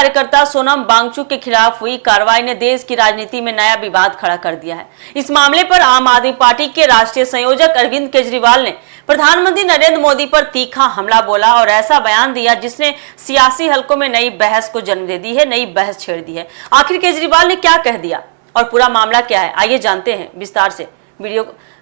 कार्यकर्ता सोनम वांगचुक के खिलाफ हुई कार्रवाई ने देश की राजनीति में नया विवाद खड़ा कर दिया है। इस मामले पर आम आदमी पार्टी के राष्ट्रीय संयोजक अरविंद केजरीवाल ने प्रधानमंत्री नरेंद्र मोदी पर तीखा हमला बोला और ऐसा बयान दिया जिसने सियासी हलकों में नई बहस को जन्म दे दी है, नई बहस छेड़ दी है। आखिर केजरीवाल ने क्या कह दिया और पूरा मामला क्या है, आइए जानते हैं विस्तार से।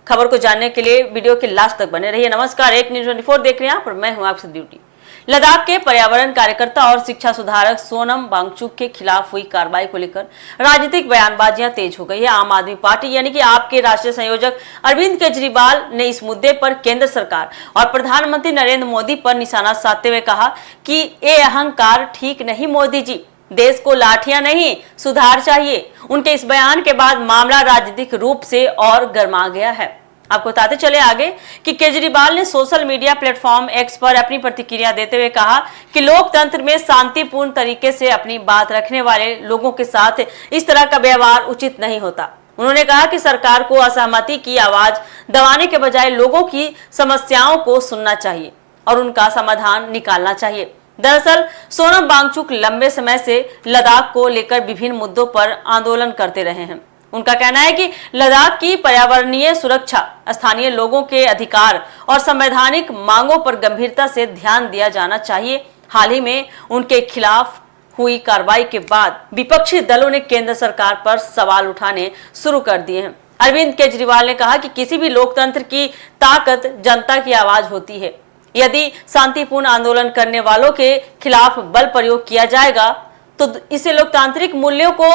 खबर को जानने के लिए वीडियो के लास्ट तक बने रहिए। नमस्कार, एक न्यूज़ 24 देख रहे हैं पर मैं हूं आपसे ड्यूटी। लद्दाख के पर्यावरण कार्यकर्ता और शिक्षा सुधारक सोनम वांगचुक के खिलाफ हुई कार्रवाई को लेकर राजनीतिक बयानबाजियां तेज हो गई है। आम आदमी पार्टी यानी कि आपके राष्ट्रीय संयोजक अरविंद केजरीवाल ने इस मुद्दे पर केंद्र सरकार और प्रधानमंत्री नरेंद्र मोदी पर निशाना साधते हुए कहा कि ये अहंकार ठीक नहीं मोदी जी, देश को लाठियां नहीं सुधार चाहिए। उनके इस बयान के बाद मामला राजनीतिक रूप से और गर्मा गया है। आपको बताते चले आगे कि केजरीवाल ने सोशल मीडिया प्लेटफॉर्म एक्स पर अपनी प्रतिक्रिया देते हुए कहा कि लोकतंत्र में शांतिपूर्ण तरीके से अपनी बात रखने वाले लोगों के साथ इस तरह का व्यवहार उचित नहीं होता। उन्होंने कहा कि सरकार को असहमति की आवाज दबाने के बजाय लोगों की समस्याओं को सुनना चाहिए और उनका समाधान निकालना चाहिए। दरअसल सोनम वांगचुक लंबे समय से लद्दाख को लेकर विभिन्न मुद्दों पर आंदोलन करते रहे हैं। उनका कहना है कि लद्दाख की पर्यावरणीय सुरक्षा, स्थानीय लोगों के अधिकार और संवैधानिक मांगों पर गंभीरता से ध्यान दिया जाना चाहिए। हाल ही में उनके खिलाफ हुई कार्रवाई के बाद विपक्षी दलों ने केंद्र सरकार पर सवाल उठाने शुरू कर दिए हैं। अरविंद केजरीवाल ने कहा कि किसी भी लोकतंत्र की ताकत जनता की आवाज होती है। यदि शांतिपूर्ण आंदोलन करने वालों के खिलाफ बल प्रयोग किया जाएगा तो इससे लोकतांत्रिक मूल्यों को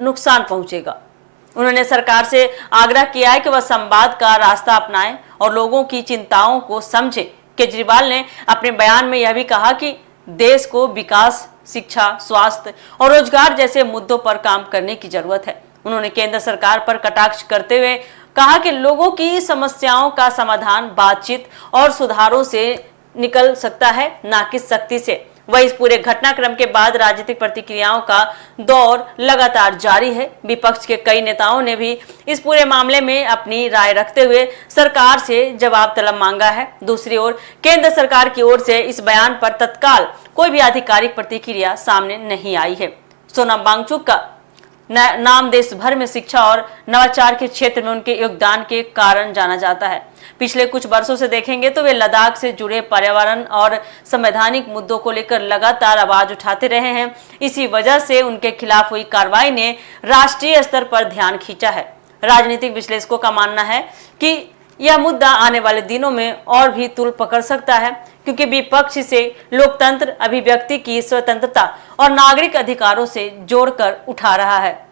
नुकसान पहुंचेगा। उन्होंने सरकार से आग्रह किया है कि वह संवाद का रास्ता अपनाए और लोगों की चिंताओं को समझे। केजरीवाल ने अपने बयान में यह भी कहा कि देश को विकास, शिक्षा, स्वास्थ्य और रोजगार जैसे मुद्दों पर काम करने की जरूरत है। उन्होंने केंद्र सरकार पर कटाक्ष करते हुए कहा कि लोगों की समस्याओं का समाधान बातचीत और सुधारों से निकल सकता है, ना कि सख्ती से। वह इस पूरे घटनाक्रम के बाद राजनीतिक प्रतिक्रियाओं का दौर लगातार जारी है। विपक्ष के कई नेताओं ने भी इस पूरे मामले में अपनी राय रखते हुए सरकार से जवाब तलब मांगा है। दूसरी ओर केंद्र सरकार की ओर से इस बयान पर तत्काल कोई भी आधिकारिक प्रतिक्रिया सामने नहीं आई है। सोनम वांगचुक का नाम देश भर में शिक्षा और नवाचार के क्षेत्र में उनके योगदान के कारण जाना जाता है। पिछले कुछ वर्षों से देखेंगे तो वे लद्दाख से जुड़े पर्यावरण और संवैधानिक मुद्दों को लेकर लगातार आवाज उठाते रहे हैं। इसी वजह से उनके खिलाफ हुई कार्रवाई ने राष्ट्रीय स्तर पर ध्यान खींचा है। राजनीतिक विश्लेषकों का मानना है कि यह मुद्दा आने वाले दिनों में और भी तूल पकड़ सकता है, क्योंकि विपक्ष से लोकतंत्र, अभिव्यक्ति की स्वतंत्रता और नागरिक अधिकारों से जोड़कर उठा रहा है।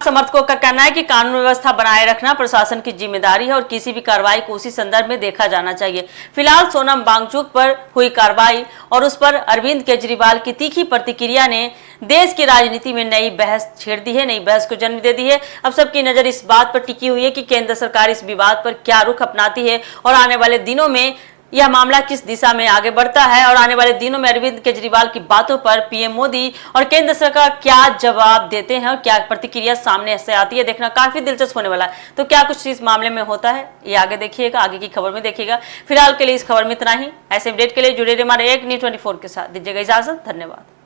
समर्थकों का कहना है कि कानून व्यवस्था बनाए रखना प्रशासन की जिम्मेदारी है और किसी भी कार्रवाई को उसी संदर्भ में देखा जाना चाहिए। फिलहाल सोनम वांगचुक पर हुई कार्रवाई और उस पर अरविंद केजरीवाल की तीखी प्रतिक्रिया ने देश की राजनीति में नई बहस छेड़ दी है, नई बहस को जन्म दे दी है। अब सबकी नजर इस बात पर टिकी हुई है कि केंद्र सरकार इस विवाद पर क्या रुख अपनाती है और आने वाले दिनों में यह मामला किस दिशा में आगे बढ़ता है और आने वाले दिनों में अरविंद केजरीवाल की बातों पर पीएम मोदी और केंद्र सरकार क्या जवाब देते हैं और क्या प्रतिक्रिया सामने से आती है, देखना काफी दिलचस्प होने वाला है। तो क्या कुछ इस मामले में होता है, ये आगे देखिएगा, आगे की खबर में देखिएगा। फिलहाल के लिए इस खबर में इतना ही। ऐसे अपडेट के लिए जुड़े रहिए हमारे एक न्यूज़ 24 के साथ। दीजिएगा इजाजत, धन्यवाद।